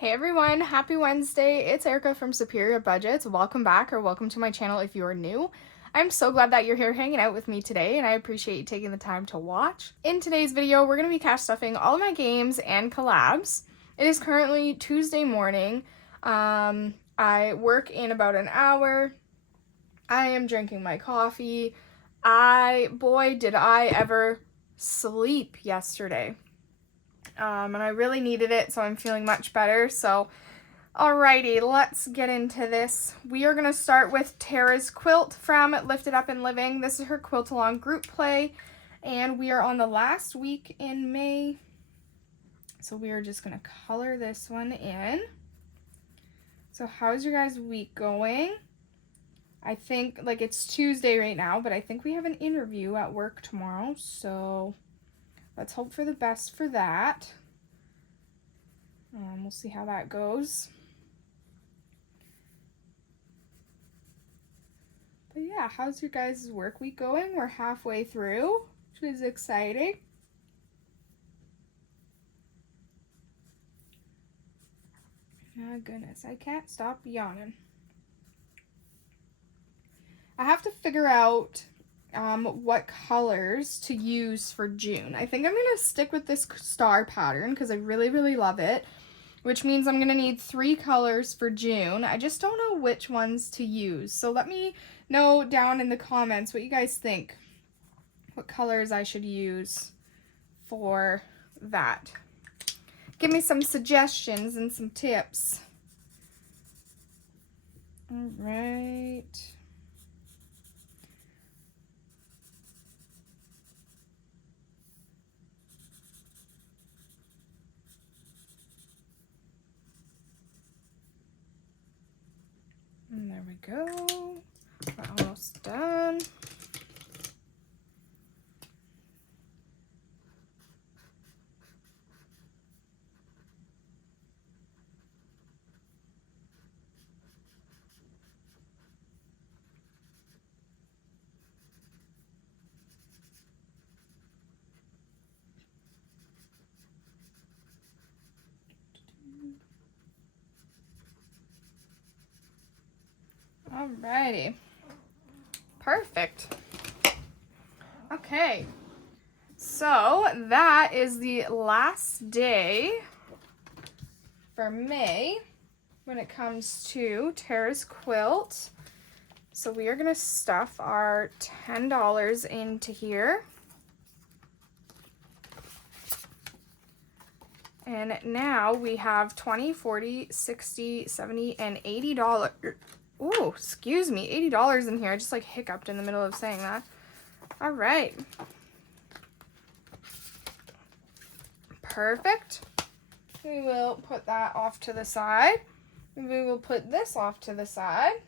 Hey everyone, happy Wednesday. It's Erica from Superior Budgets. Welcome back or welcome to my channel if you are new. I'm so glad that you're here hanging out with me today and I appreciate you taking the time to watch. In today's video, we're going to be cash stuffing all of my games and collabs. It is currently Tuesday morning. I work in about an hour. I am drinking my coffee. Boy, did I ever sleep yesterday. And I really needed it, so I'm feeling much better. So, alrighty, let's get into this. We are going to start with Tara's quilt from Lifted Up and Living. This is her quilt along group play, and we are on the last week in May. So we are just going to color this one in. So how's your guys' week going? I think, like, it's Tuesday right now, but I think we have an interview at work tomorrow, so let's hope for the best for that. We'll see how that goes. But yeah, how's your guys' work week going? We're halfway through, which is exciting. Oh goodness, I can't stop yawning. I have to figure out what colors to use for June. I think I'm going to stick with this star pattern because I really love it, which means I'm going to need 3 colors for June. I just don't know which ones to use. So let me know down in the comments what you guys think, what colors I should use for that. Give me some suggestions and some tips. All right. And there we go. We're almost done. Alrighty. Perfect. Okay. So that is the last day for May when it comes to Tara's quilt. So we are going to stuff our $10 into here. And now we have $20, $40, $60, $70, and $80. Ooh, excuse me, $80 in here. I just like hiccuped in the middle of saying that. All right. Perfect. We will put that off to the side. We will put this off to the side.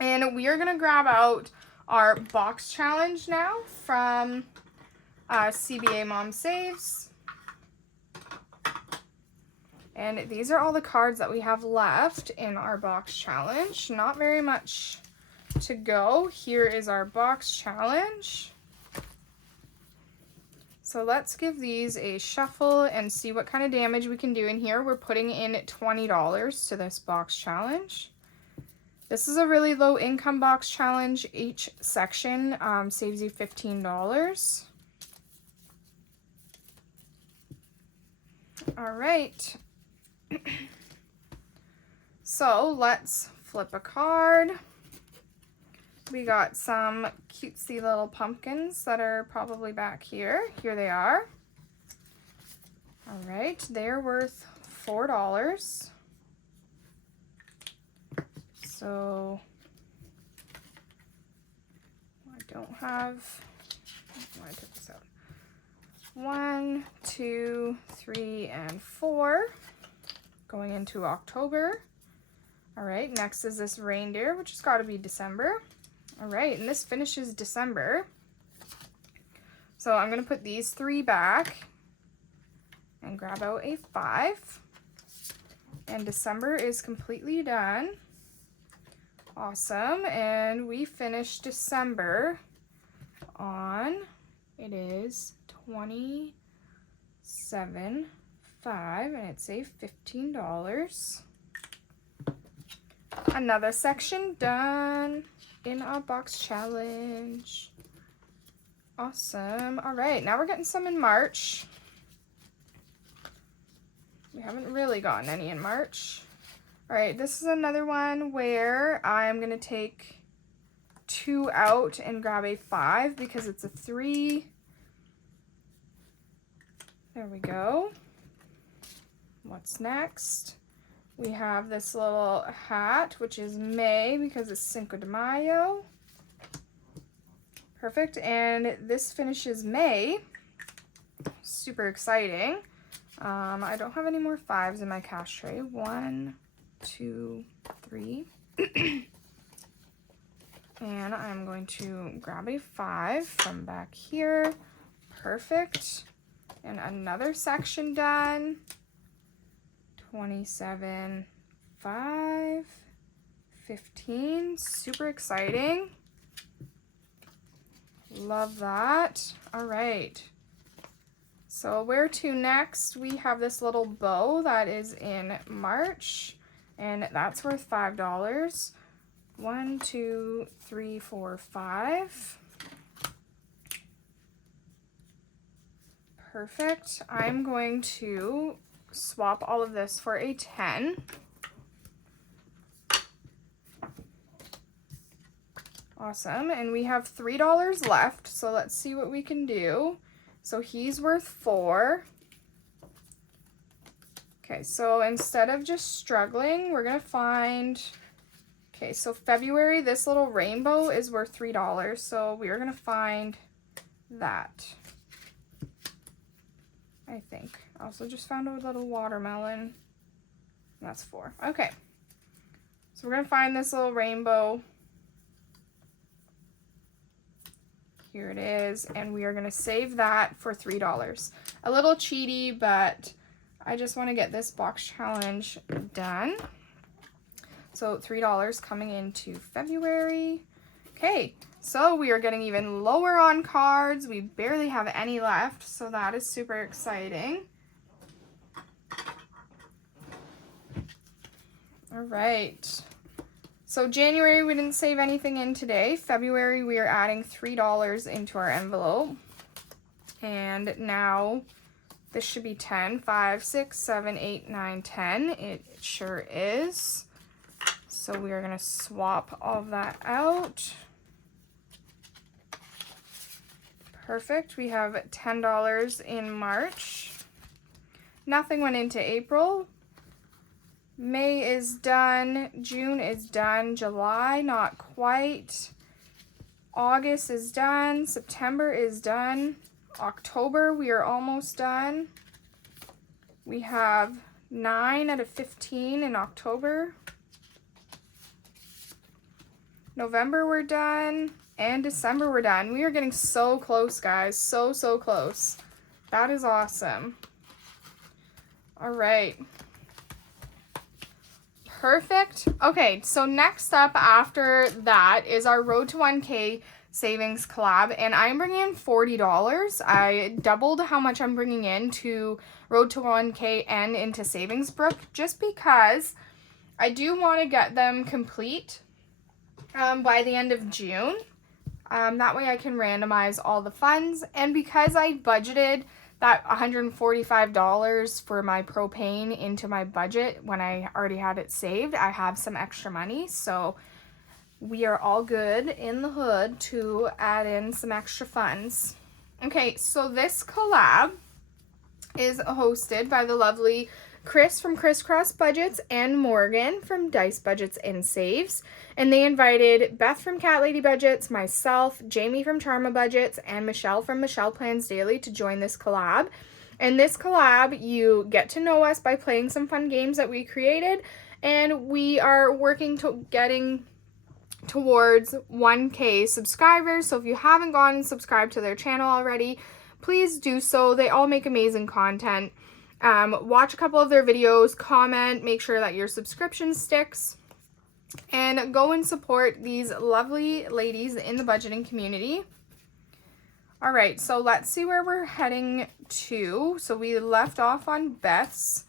And we are going to grab out our box challenge now from CBA Mom Saves. And these are all the cards that we have left in our box challenge. Not very much to go. Here is our box challenge. So let's give these a shuffle and see what kind of damage we can do in here. We're putting in $20 to this box challenge. This is a really low income box challenge. Each section saves you $15. All right. So let's flip a card. We got some cutesy little pumpkins that are probably back here. Here they are. All right, they're worth $4. So I don't have, I took this out. 1, 2, 3, and 4. Going into October. All right, next is this reindeer, which has got to be December. All right, and this finishes December. So I'm going to put these 3 back and grab out a 5. And December is completely done. Awesome, and we finish December on, it is 27.50. 5 and it saved $15. Another section done in our box challenge. Awesome. All right, now we're getting some in March. We haven't really gotten any in March. All right, this is another one where I'm gonna take 2 out and grab a 5 because it's a 3. There we go. What's next? We have this little hat, which is May because it's Cinco de Mayo. Perfect, and this finishes May. Super exciting. I don't have any more 5s in my cash tray. 1, 2, 3. And I'm going to grab a 5 from back here. Perfect. And another section done. 27, 5, 15. Super exciting. Love that. All right. So where to next? We have this little bow that is in March, and that's worth $5. 1, 2, 3, 4, 5. Perfect. I'm going to swap all of this for a 10. Awesome. And we have $3 left, so let's see what we can do. So he's worth 4. Okay, so instead of just struggling, we're going to find... Okay, so February, this little rainbow is worth $3, so we are going to find that. I think. Also just found a little watermelon. That's 4. Okay. So we're going to find this little rainbow. Here it is. And we are going to save that for $3. A little cheaty, but I just want to get this box challenge done. So $3 coming into February. Okay. So we are getting even lower on cards. We barely have any left, so that is super exciting. All right. So January, we didn't save anything in today. February, we are adding $3 into our envelope. And now this should be 10, 5, 6, 7, 8, 9, 10. It sure is. So we are going to swap all of that out. Perfect. We have $10 in March. Nothing went into April. May is done. June is done. July, not quite. August is done. September is done. October, we are almost done. We have 9 out of 15 in October. November, we're done. And December, we're done. We are getting so close, guys. So close. That is awesome. All right. Perfect. Okay, so next up after that is our Road to 1K savings collab, and I'm bringing in $40. I doubled how much I'm bringing in to Road to 1K and into Savings Brook, just because I do want to get them complete by the end of June. That way I can randomize all the funds, and because I budgeted that $145 for my propane into my budget when I already had it saved, I have some extra money, so we are all good in the hood to add in some extra funds. Okay, so this collab is hosted by the lovely Chris from Crisscross Budgets and Morgan from Dice Budgets and Saves. And they invited Beth from Cat Lady Budgets, myself, Jamie from Charma Budgets, and Michelle from Michelle Plans Daily to join this collab. In this collab, you get to know us by playing some fun games that we created, and we are working to getting towards 1K subscribers. So if you haven't gone and subscribed to their channel already, please do so. They all make amazing content. Watch a couple of their videos, comment, make sure that your subscription sticks, and go and support these lovely ladies in the budgeting community. All right, so let's see where we're heading to. So we left off on Beth's,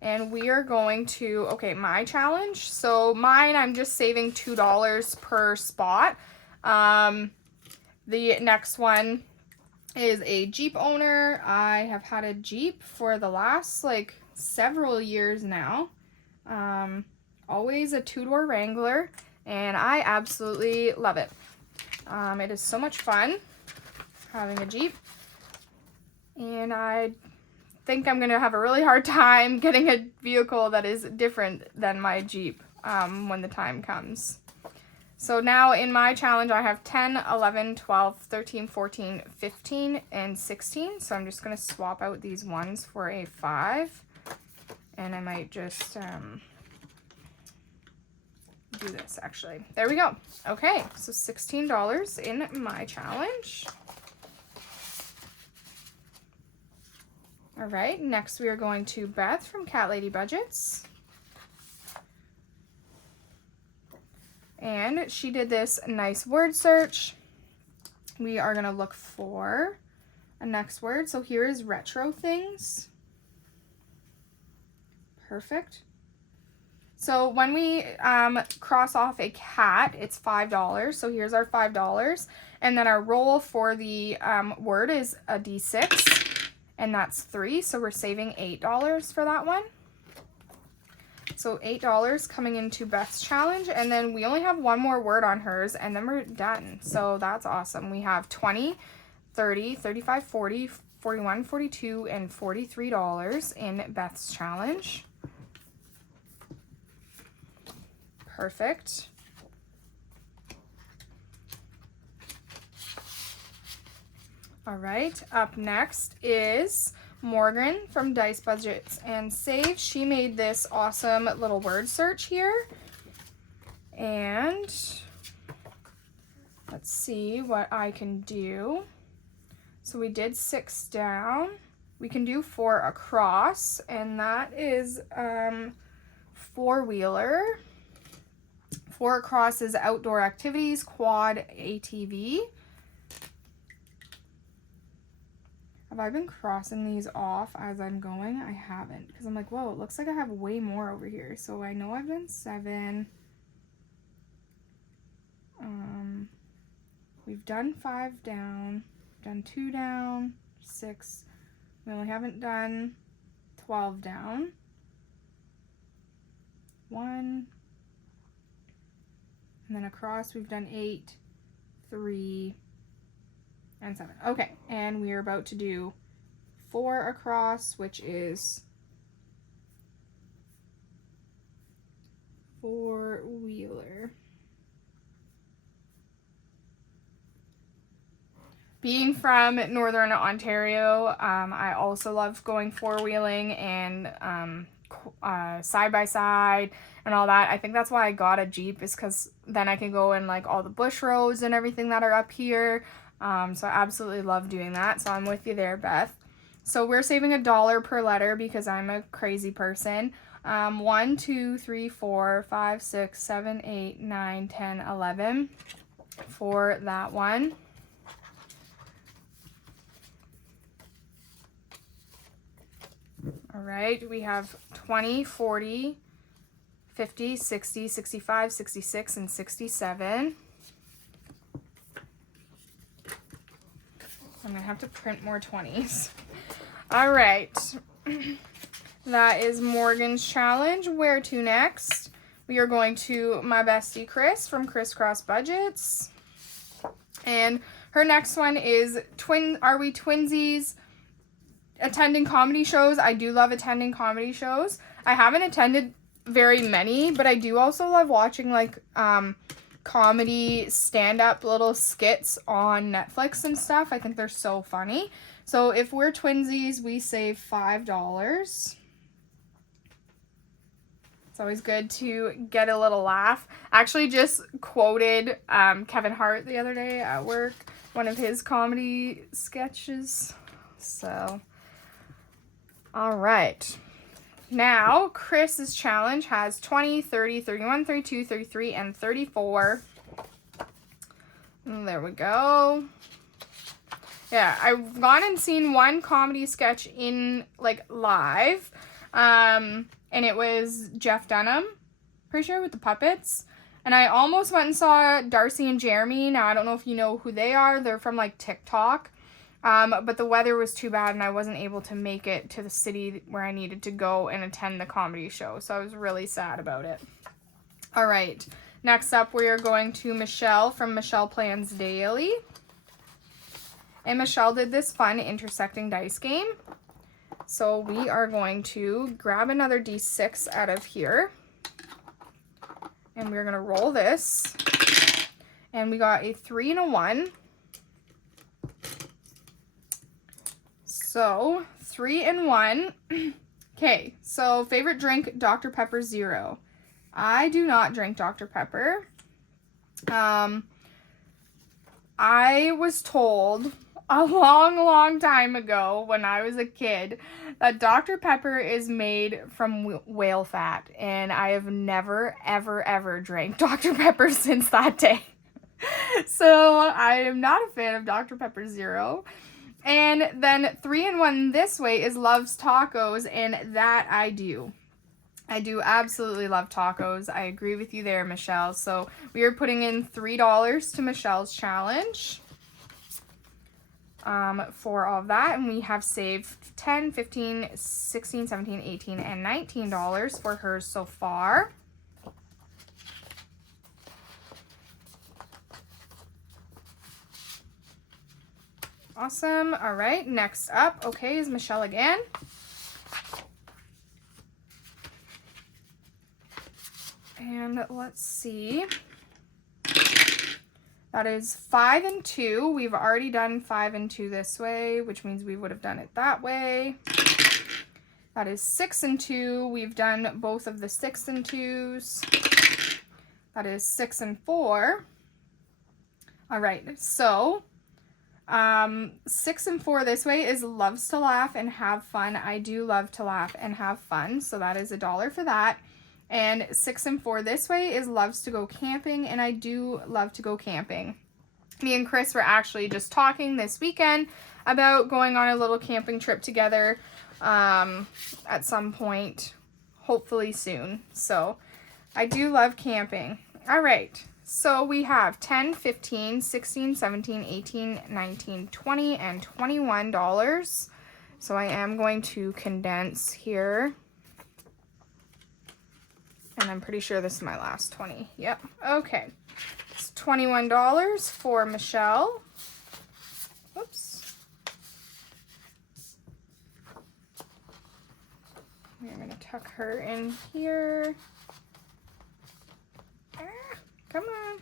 and we are going to, okay, my challenge. So mine, I'm just saving $2 per spot. The next one is a Jeep owner. I have had a Jeep for the last like several years now. Always a two-door Wrangler, and I absolutely love it. It is so much fun having a Jeep, and I think I'm gonna have a really hard time getting a vehicle that is different than my Jeep when the time comes. So now in my challenge I have 10, 11, 12, 13, 14, 15, and 16. So I'm just gonna swap out these ones for a 5, and I might just do this actually. There we go. Okay, so $16 in my challenge. All right, next we are going to Beth from Cat Lady Budgets. And she did this nice word search. We are gonna look for a next word. So here is retro things. Perfect. So when we cross off a cat, it's $5. So here's our $5. And then our roll for the word is a D6. And that's 3, so we're saving $8 for that one. So $8 coming into Beth's challenge, and then we only have one more word on hers, and then we're done. So that's awesome. We have 20, 30, 35, 40, 41, 42, and $43 in Beth's challenge. Perfect. All right, up next is Morgan from Dice Budgets and Save. She made this awesome little word search here. And let's see what I can do. So we did 6 down. We can do 4 across, and that is four-wheeler. 4 across is outdoor activities, quad, ATV. Have I been crossing these off as I'm going? I haven't, because I'm like, whoa, it looks like I have way more over here. So I know I've done 7. We've done 5 down, done 2 down, 6. We only haven't done 12 down. 1. And then across we've done 8, 3, and 7. Okay, and we are about to do 4 across, which is four-wheeler. Being from Northern Ontario, I also love going four-wheeling and side-by-side and all that. I think that's why I got a Jeep, is because then I can go in like all the bush roads and everything that are up here. So I absolutely love doing that. So I'm with you there, Beth. So we're saving $1 per letter because I'm a crazy person. 1, 2, 3, 4, 5, 6, 7, 8, 9, 10, 11 for that one. All right, we have 20, 40, 50, 60, 65, 66, and 67. I'm gonna have to print more 20s. All right, that is Morgan's challenge. Where to next? We are going to my bestie Chris from Crisscross Budgets. And her next one is Are We Twinsies? Attending comedy shows. I do love attending comedy shows. I haven't attended very many, but I do also love watching like comedy stand-up little skits on Netflix and stuff. I think they're so funny. So if we're twinsies, we save $5. It's always good to get a little laugh. I actually just quoted Kevin Hart the other day at work, one of his comedy sketches. So, all right. Now, Chris's challenge has 20, 30, 31, 32, 33, and 34. And there we go. Yeah, I've gone and seen one comedy sketch in, like, live. And it was Jeff Dunham, pretty sure, with the puppets. And I almost went and saw Darcy and Jeremy. Now, I don't know if you know who they are. They're from, like, TikTok. But the weather was too bad and I wasn't able to make it to the city where I needed to go and attend the comedy show. So I was really sad about it. All right. Next up, we are going to Michelle from Michelle Plans Daily. And Michelle did this fun intersecting dice game. So we are going to grab another D6 out of here. And we're going to roll this. And we got a 3 and a 1. So 3 and 1. Okay, so favorite drink, Dr. Pepper Zero. I do not drink Dr. Pepper. I was told a long time ago when I was a kid that Dr. Pepper is made from whale fat, and I have never ever drank Dr. Pepper since that day. So I am not a fan of Dr. Pepper Zero. And then 3 and 1 this way is loves tacos, and that I do. I do absolutely love tacos. I agree with you there, Michelle. So we are putting in $3 to Michelle's challenge for all of that. And we have saved $10, $15, $16, $17, $18, and $19 for hers so far. Awesome. All right, next up, okay, is Michelle again. And let's see. That is 5 and 2. We've already done 5 and 2 this way, which means we would have done it that way. That is 6 and 2. We've done both of the 6 and 2s. That is 6 and 4. All right, so 6 and 4 this way is loves to laugh and have fun. I do love to laugh and have fun, so that is $1 for that. And 6 and 4 this way is loves to go camping, and I do love to go camping. Me and Chris were actually just talking this weekend about going on a little camping trip together at some point, hopefully soon. So I do love camping. All right. So we have $10, $15, $16, $17, $18, $19, $20, and $21. So I am going to condense here. And I'm pretty sure this is my last 20. Yep. Okay. It's $21 for Michelle. Oops. We're going to tuck her in here. Come on.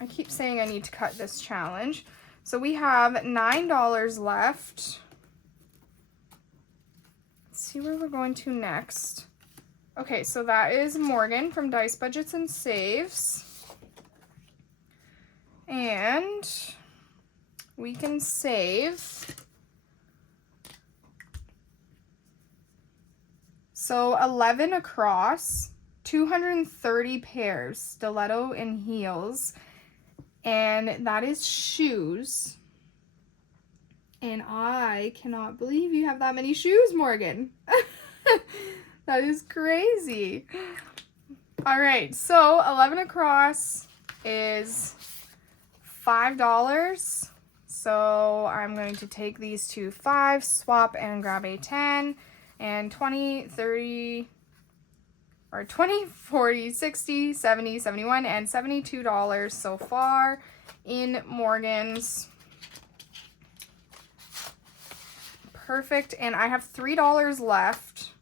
I keep saying I need to cut this challenge. So we have $9 left. Let's see where we're going to next. Okay, so that is Morgan from Dice Budgets and Saves. And we can save. So 11 across, 230 pairs, stiletto and heels, and that is shoes. And I cannot believe you have that many shoes, Morgan. That is crazy. All right, so 11 across is $5. So I'm going to take these two 5s, swap, and grab a 10. And 20, 30, or 20, 40, 60, 70, 71, and $72 so far in Morgan's. Perfect. And I have $3 left.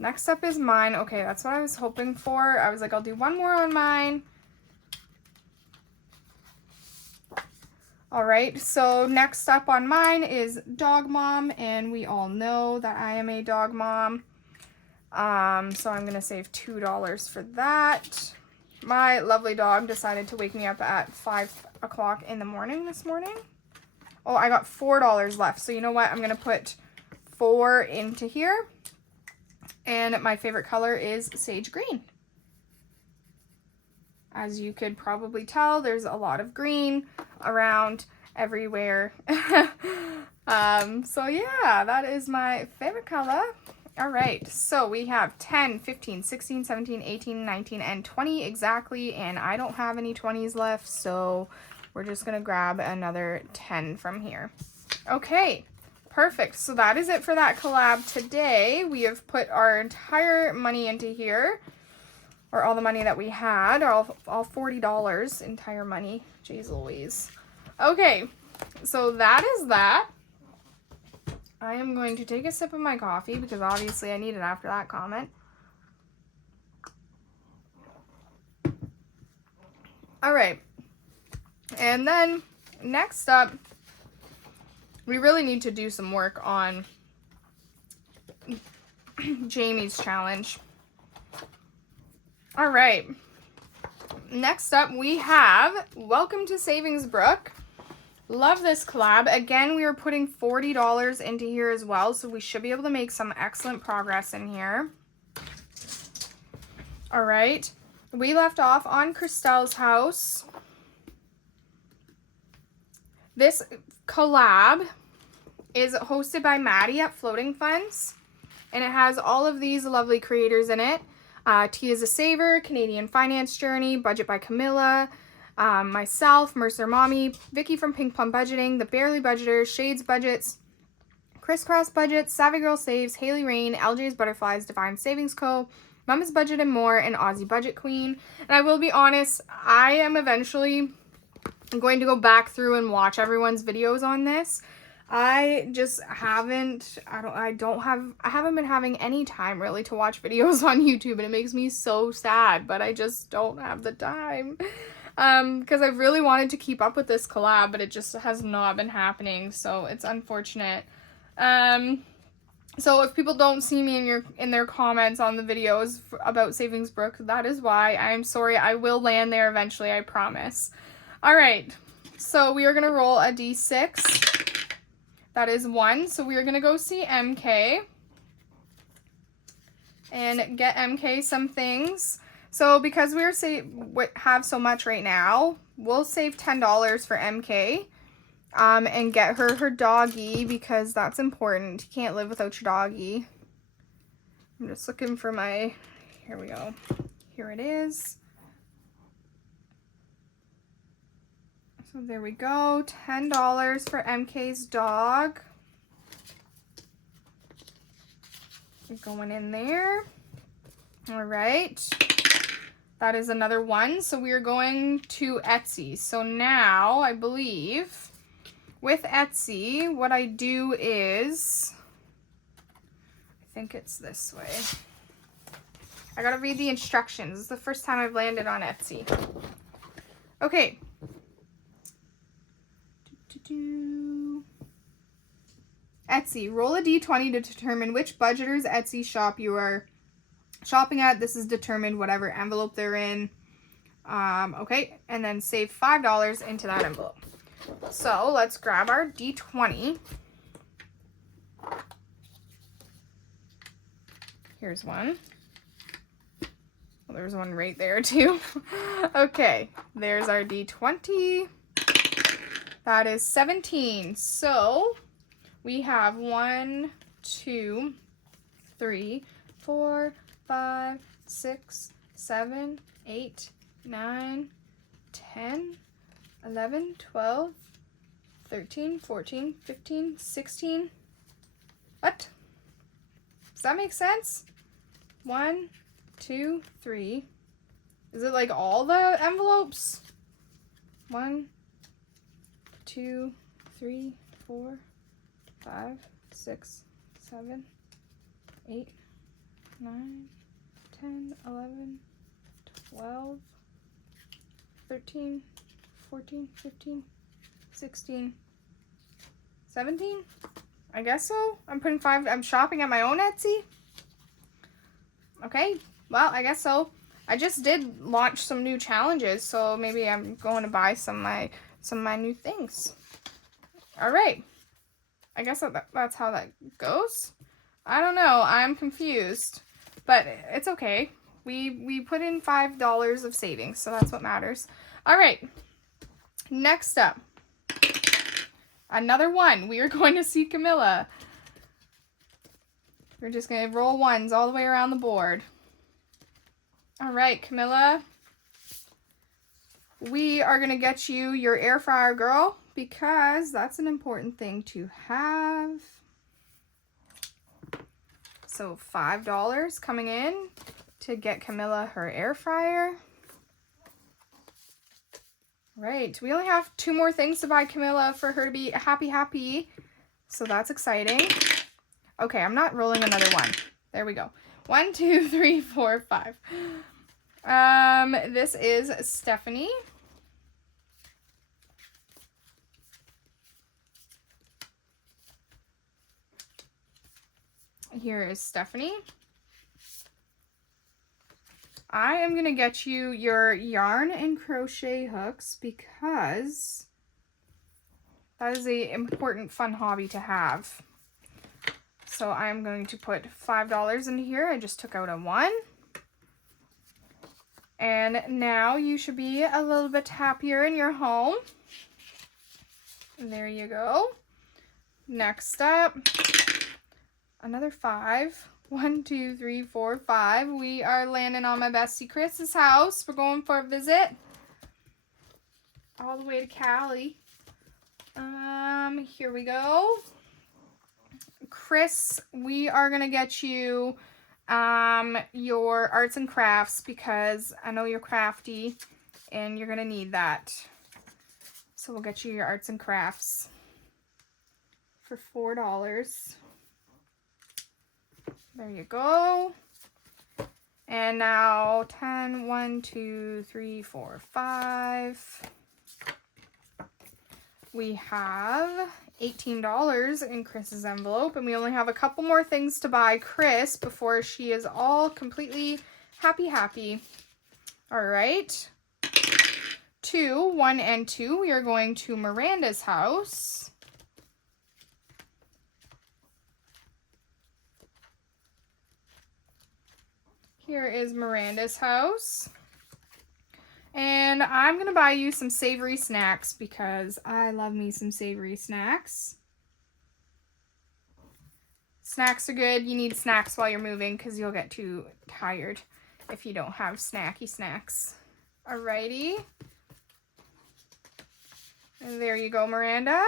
Next up is mine. Okay, that's what I was hoping for. I was like, I'll do one more on mine. All right, so next up on mine is Dog Mom, and we all know that I am a dog mom. So I'm gonna save $2 for that. My lovely dog decided to wake me up at 5 o'clock in the morning this morning. Oh, I got $4 left. So you know what? I'm gonna put 4 into here. And my favorite color is sage green. As you could probably tell, there's a lot of green around everywhere. So yeah, that is my favorite color. All right, so we have 10, 15, 16, 17, 18, 19, and 20 exactly, and I don't have any 20s left, so we're just gonna grab another 10 from here. Okay, perfect. So that is it for that collab today. We have put our entire money into here, or all the money that we had, or all $40 entire money. Jeez Louise. Okay, so that is that. I am going to take a sip of my coffee because obviously I need it after that comment. All right. And then next up, we really need to do some work on Jamie's challenge. All right. Next up, we have Welcome to Savings, Brook. Love this collab. Again, we are putting $40 into here as well, so we should be able to make some excellent progress in here. All right. We left off on Christelle's house. This collab is hosted by Maddie at Floating Funds, and it has all of these lovely creators in it. Tia's a Saver, Canadian Finance Journey, Budget by Camilla, myself, Mercer Mommy, Vicky from Pink Plum Budgeting, The Barely Budgeters, Shades Budgets, Crisscross Budgets, Savvy Girl Saves, Haley Rain, LJ's Butterflies, Divine Savings Co., Mama's Budget and More, and Aussie Budget Queen. And I will be honest, I am eventually going to go back through and watch everyone's videos on this. I just haven't, I haven't been having any time really to watch videos on YouTube, and it makes me so sad, but I just don't have the time. Because I've really wanted to keep up with this collab, but it just has not been happening, so it's unfortunate. So if people don't see me in their comments on the videos about Savings Brook, that is why. I'm sorry. I will land there eventually, I promise. All right, so we are going to roll a d6. That is 1, so we are going to go see MK and get MK some things. So because we have so much right now, we'll save $10 for MK and get her doggy, because that's important. You can't live without your doggy. I'm just looking for my, here we go. Here it is. So there we go, $10 for MK's dog. Going in there. All right. That is another 1. So we are going to Etsy. So now I believe with Etsy, what I do is, I think it's this way. I gotta read the instructions. This is the first time I've landed on Etsy. Okay. Etsy. Roll a d20 to determine which budgeter's Etsy shop you are shopping at. This is determined whatever envelope they're in. Okay, and then save $5 into that envelope. So let's grab our d20. Here's one. Well, there's one right there too. Okay, there's our d20. That is 17. So we have 1, 2, 3, 4, 5, 6, 7, 8, 9, 10, 11, 12, 13, 14, 15, 16. What? Does that make sense? 1, 2, 3. Is it like all the envelopes? 1, 2, 3, 4, 5, 6, 7, 8, 9, 10, 11, 12, 13, 14, 15, 16, 17? I guess so. I'm putting 5. I'm shopping at my own Etsy. Okay, well, I guess so. I just did launch some new challenges, so maybe I'm going to buy some of my new things. All right. I guess that's how that goes. I don't know. I'm confused. but it's okay. We put in $5 of savings, so that's what matters. All right, next up, another one. We are going to see Camilla. We're just going to roll ones all the way around the board. All right, Camilla. We are going to get you your air fryer, girl, because that's an important thing to have. So $5 coming in to get Camilla her air fryer. Right, we only have 2 more things to buy Camilla for her to be happy. So that's exciting. Okay, I'm not rolling another one. There we go. 1, 2, 3, 4, 5. This is Stephanie. Here is Stephanie. I am going to get you your yarn and crochet hooks because that is an important fun hobby to have. So I'm going to put $5 into here. I just took out a 1. And now you should be a little bit happier in your home. There you go. Next up, another 5. 1, 2, 3, 4, 5. We are landing on my bestie Chris's house. We're going for a visit. All the way to Cali. Here we go. Chris, we are going to get you your arts and crafts because I know you're crafty and you're going to need that. So we'll get you your arts and crafts for $4. There you go. And now 10, 1, 2, 3, 4, 5. We have $18 in Chris's envelope, and we only have a couple more things to buy Chris before she is all completely happy. All right. 2, 1, and 2. We are going to Miranda's house. Here is Miranda's house. And I'm going to buy you some savory snacks because I love me some savory snacks. Snacks are good. You need snacks while you're moving because you'll get too tired if you don't have snacky snacks. Alrighty. And there you go, Miranda.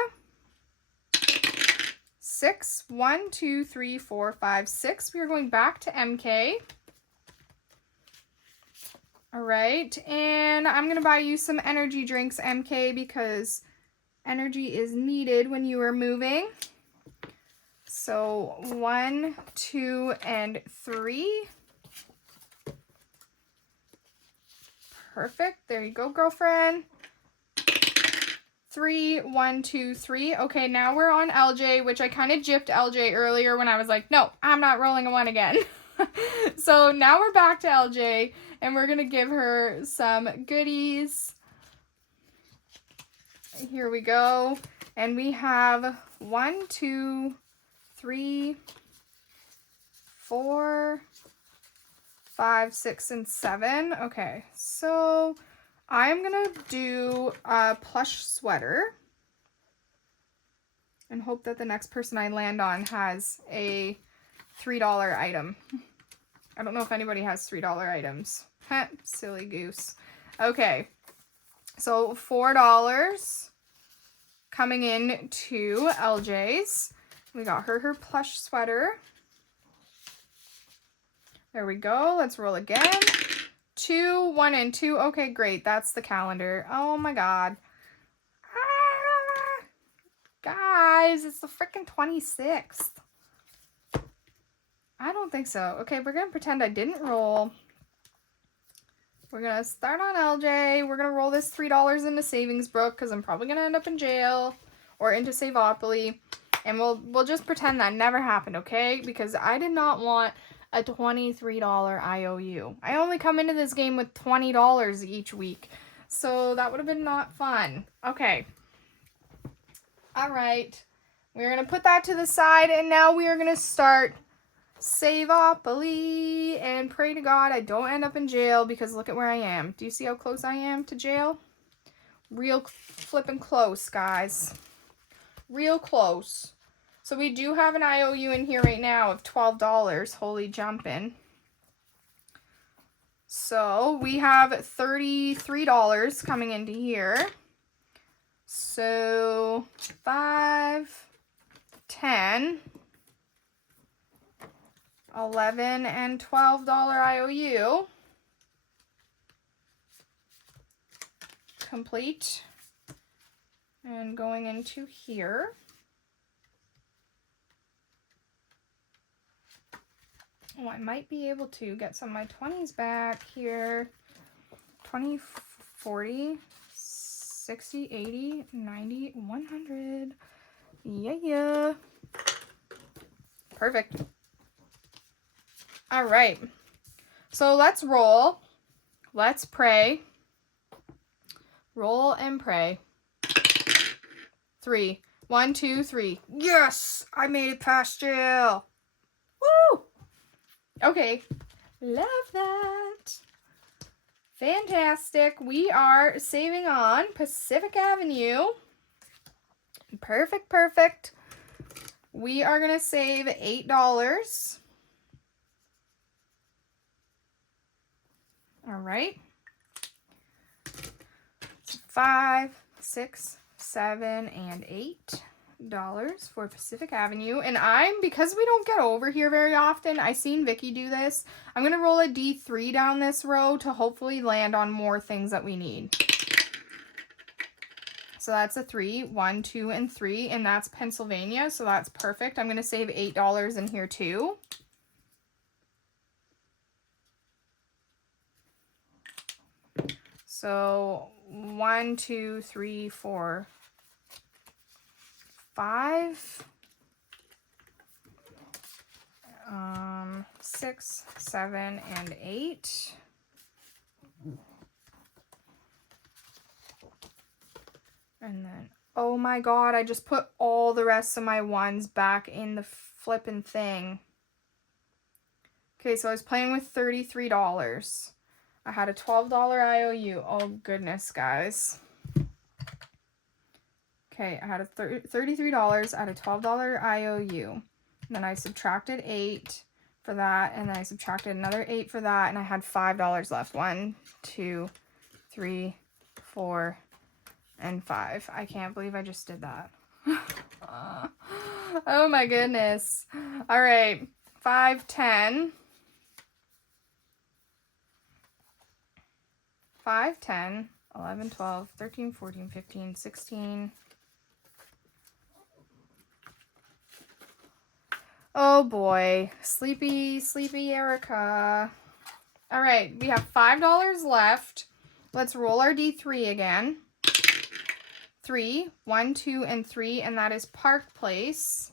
6. 1, 2, 3, 4, 5, 6. We are going back to MK. All right, and I'm going to buy you some energy drinks, MK, because energy is needed when you are moving. So 1, 2, and 3. Perfect. There you go, girlfriend. 3, 1, 2, 3. Okay, now we're on LJ, which I kind of gypped LJ earlier when I was like, no, I'm not rolling a 1 again. So now we're back to LJ, and we're going to give her some goodies. Here we go. And we have 1, 2, 3, 4, 5, 6, and 7. Okay, so I'm going to do a plush sweater and hope that the next person I land on has a $3 item. I don't know if anybody has $3 items. Silly goose. Okay, so $4 coming in to LJ's. We got her plush sweater. There we go. Let's roll again. 2, 1, and 2. Okay, great. That's the calendar. Oh my god. Guys, it's the freaking 26th. I don't think so. Okay, we're going to pretend I didn't roll. We're going to start on LJ. We're going to roll this $3 into savings, Brook, because I'm probably going to end up in jail or into Saveopoly. And we'll just pretend that never happened, okay? Because I did not want a $23 IOU. I only come into this game with $20 each week. So that would have been not fun. Okay. All right. We're going to put that to the side, and now we are going to start Saveopoly, and pray to God I don't end up in jail, because look at where I am. Do you see how close I am to jail? Real flipping close, guys. Real close. So we do have an IOU in here right now of $12. Holy jumping. So we have $33 coming into here. So 5, 10, 11, and $12 IOU. Complete. And going into here. Oh, I might be able to get some of my 20s back here. 20, 40, 60, 80, 90, 100. Yeah. Perfect. All right. So let's roll. Let's pray. Roll and pray. 3. 1, 2, 3. Yes! I made it past jail. Woo! Okay. Love that. Fantastic. We are saving on Pacific Avenue. Perfect, perfect. We are going to save $8. All right. 5, 6, 7, and $8 for Pacific Avenue. And because we don't get over here very often, I seen Vicky do this. I'm going to roll a D3 down this row to hopefully land on more things that we need. So that's a 3, 1, 2, and 3, and that's Pennsylvania, so that's perfect. I'm going to save $8 in here too. So 1, 2, 3, 4, 5, 6, 7, and 8. And then, oh my God, I just put all the rest of my ones back in the flippin' thing. Okay, so I was playing with $33. I had a $12 IOU. Oh, goodness, guys. Okay, I had a $33. I had a $12 IOU. And then I subtracted 8 for that, and then I subtracted another 8 for that, and I had $5 left. 1, 2, 3, 4, and 5. I can't believe I just did that. Oh my goodness. All right, 5, 10. 5, 10, 11, 12, 13, 14, 15, 16. Oh boy. Sleepy, sleepy Erica. All right, we have $5 left. Let's roll our D3 again. 3, 1, 2, and 3, and that is Park Place.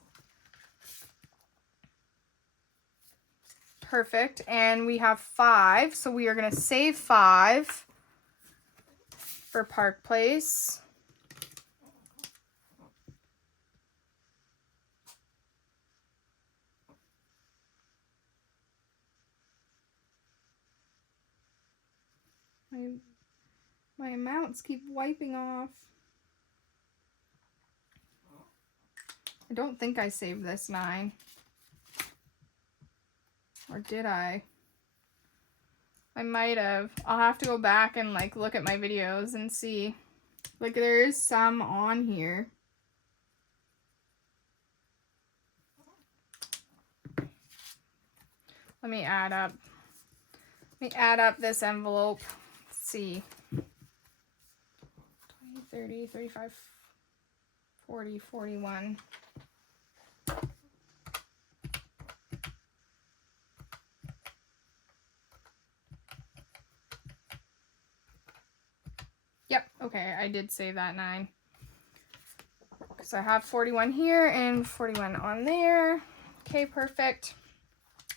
Perfect. And we have 5, so we are going to save 5 for Park Place. My amounts keep wiping off. I don't think I saved this 9. Or did I? I might have. I'll have to go back and like look at my videos and see. Like there is some on here. Let me add up. Let me add up this envelope. Let's see. 20, 30, 35, 40, 41. Yep, okay, I did save that 9. So I have 41 here and 41 on there. Okay, perfect.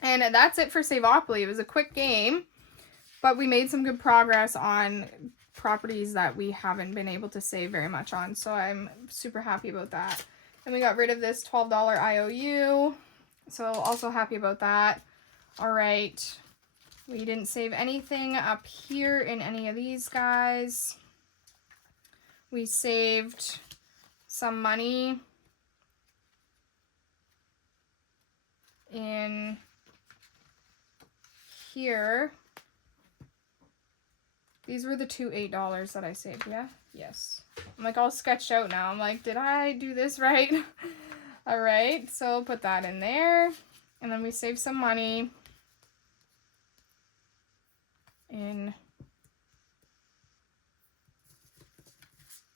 And that's it for Saveopoly. It was a quick game, but we made some good progress on properties that we haven't been able to save very much on. So I'm super happy about that. And we got rid of this $12 IOU. So also happy about that. All right. We didn't save anything up here in any of these guys. We saved some money in here. These were the two $8 that I saved, yeah? Yes. I'm like all sketched out now. I'm like, did I do this right? All right, so put that in there. And then we saved some money in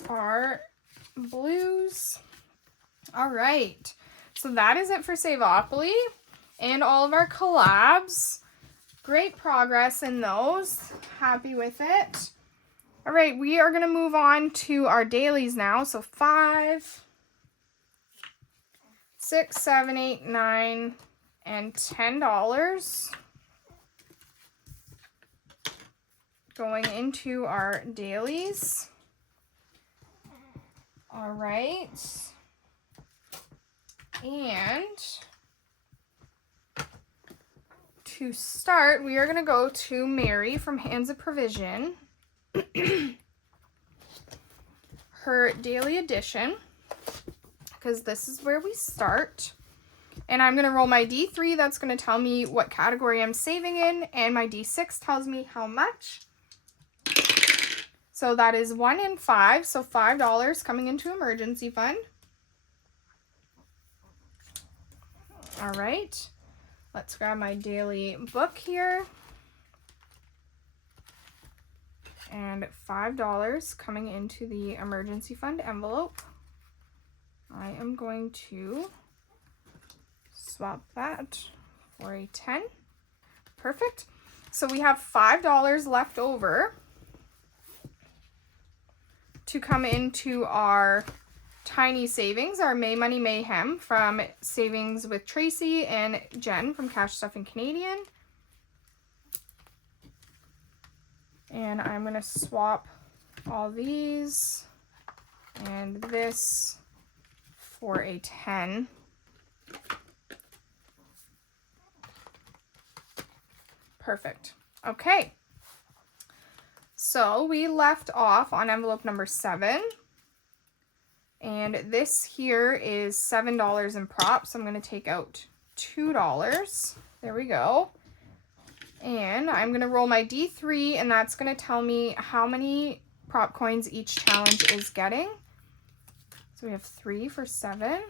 our blues. All right, so that is it for Saveopoly and all of our collabs. Great progress in those. Happy with it. All right, we are going to move on to our dailies now. So 5, 6, 7, 8, 9, and $10 going into our dailies. All right. And to start, we are going to go to Mary from Hands of Provision. Her daily edition, because this is where we start. And I'm going to roll my D3. That's going to tell me what category I'm saving in, and my D6 tells me how much. So that is 1 and 5, so $5 coming into emergency fund. All right, let's grab my daily book here. And $5 coming into the emergency fund envelope. I am going to swap that for a 10. Perfect. So we have $5 left over to come into our tiny savings, our Money Mayhem from Savings with Tracy and Jen from Cash Stuff and Canadian. And I'm going to swap all these and this for a 10. Perfect. Okay. So we left off on envelope number 7. And this here is $7 in props. So I'm going to take out $2. There we go. And I'm going to roll my D3, and that's going to tell me how many prop coins each challenge is getting. So we have 3 for 7.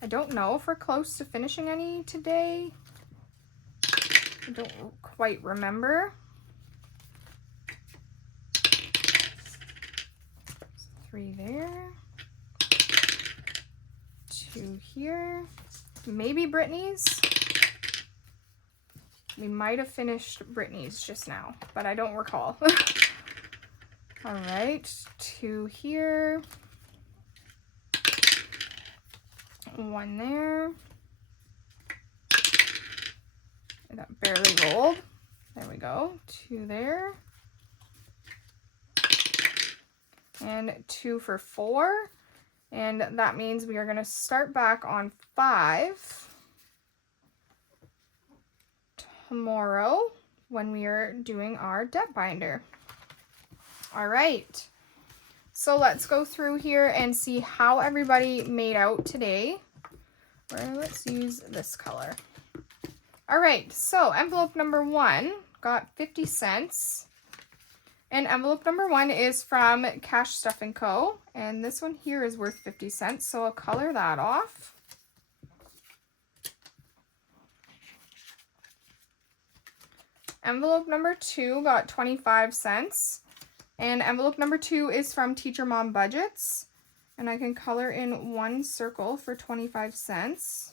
I don't know if we're close to finishing any today. I don't quite remember. 3 there. 2 here. Maybe Brittany's. We might have finished Brittany's just now, but I don't recall. All right, 2 here. 1 there. That barely rolled. There we go. 2 there. And 2 for 4. And that means we are going to start back on 5 tomorrow when we are doing our debt binder. All right, so let's go through here and see how everybody made out today. Or let's use this color. All right, so envelope number 1 got 50 cents. And envelope number 1 is from Cash Stuff & Co. And this one here is worth 50 cents, so I'll color that off. Envelope number 2 got 25 cents. And envelope number 2 is from Teacher Mom Budgets. And I can color in 1 circle for 25 cents.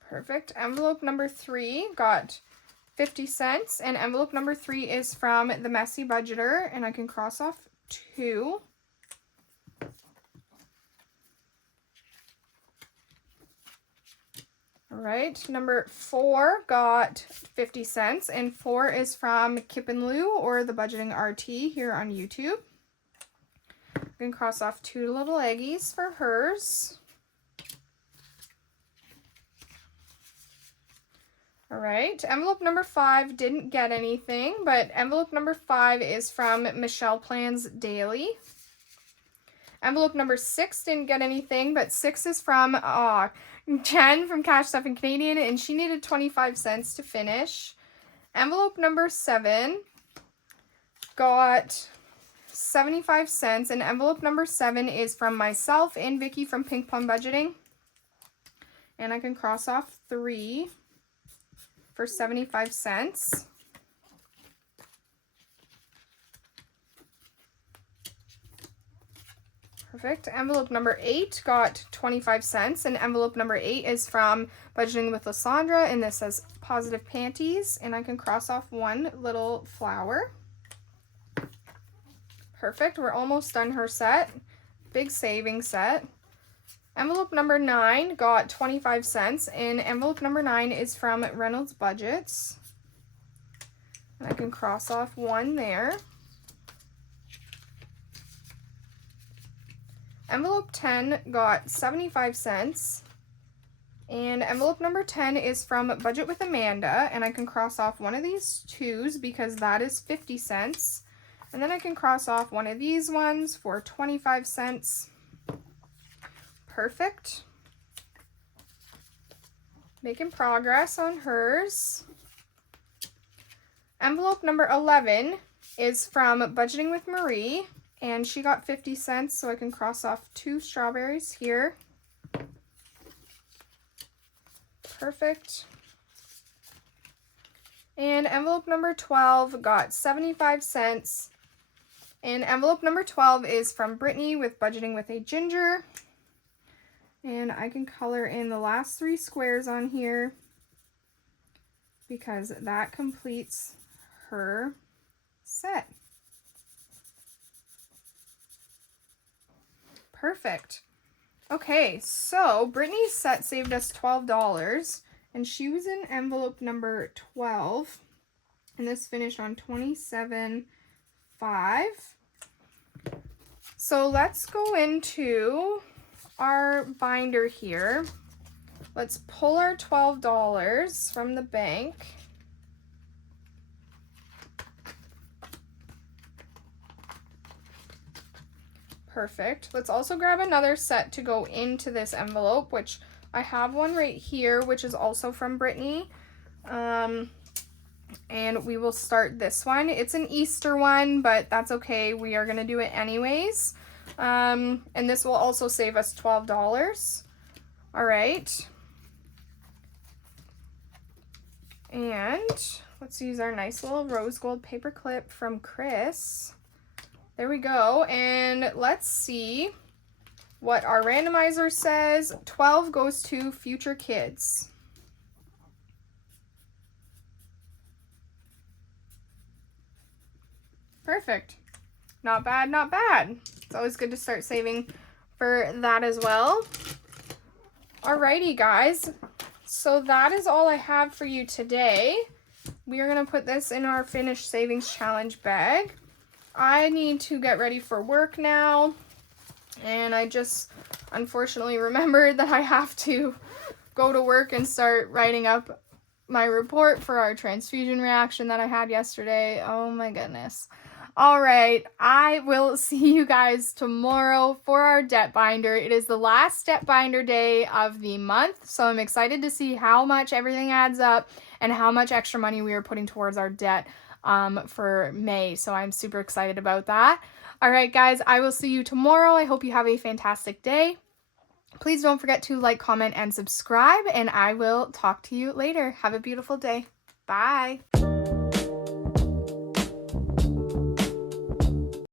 Perfect. Envelope number 3 got 50 cents. And envelope number 3 is from The Messy Budgeter. And I can cross off 2. All right, number 4 got 50 cents, and 4 is from Kip and Lou, or the Budgeting RT here on YouTube. I'm going to cross off 2 little eggies for hers. All right, envelope number 5 didn't get anything, but envelope number 5 is from Michelle Plans Daily. Envelope number 6 didn't get anything, but 6 is from Jen from Cash Stuff and Canadian, and she needed 25 cents to finish. Envelope number 7 got 75 cents, and envelope number 7 is from myself and Vicky from Pink Plum Budgeting. And I can cross off 3 for 75 cents. Perfect. Envelope number 8 got 25 cents, and envelope number 8 is from Budgeting with Lysandra, and this says Positive Panties, and I can cross off 1 little flower. Perfect. We're almost done her set. Big saving set. Envelope number 9 got 25 cents, and envelope number 9 is from Reynolds Budgets, and I can cross off 1 there. Envelope 10 got 75 cents, and envelope number 10 is from Budget with Amanda, and I can cross off 1 of these 2s because that is 50 cents. And then I can cross off 1 of these ones for 25 cents. Perfect. Making progress on hers. Envelope number 11 is from Budgeting with Marie, and she got 50 cents, so I can cross off 2 strawberries here. Perfect. And envelope number 12 got 75 cents. And envelope number 12 is from Brittany with Budgeting with a Ginger. And I can color in the last 3 squares on here because that completes her set. Perfect. Okay, so Brittany's set saved us $12, and she was in envelope number 12, and this finished on $27.05. So let's go into our binder here. Let's pull our $12 from the bank. Perfect. Let's also grab another set to go into this envelope, which I have one right here, which is also from Brittany. And we will start this one. It's an Easter one, but that's okay. We are going to do it anyways. And this will also save us $12. All right. And let's use our nice little rose gold paper clip from Chris. There we go, and let's see what our randomizer says. 12 goes to future kids. Perfect. Not bad, not bad. It's always good to start saving for that as well. Alrighty, guys. So that is all I have for you today. We are going to put this in our finished savings challenge bag. I need to get ready for work now, and I just unfortunately remembered that I have to go to work and start writing up my report for our transfusion reaction that I had yesterday. Oh my goodness. All right, I will see you guys tomorrow for our debt binder. It is the last debt binder day of the month, so I'm excited to see how much everything adds up and how much extra money we are putting towards our debt for May, so I'm super excited about that. All right, guys, I will see you tomorrow. I hope you have a fantastic day. Please don't forget to like, comment, and subscribe, and I will talk to you later. Have a beautiful day. Bye.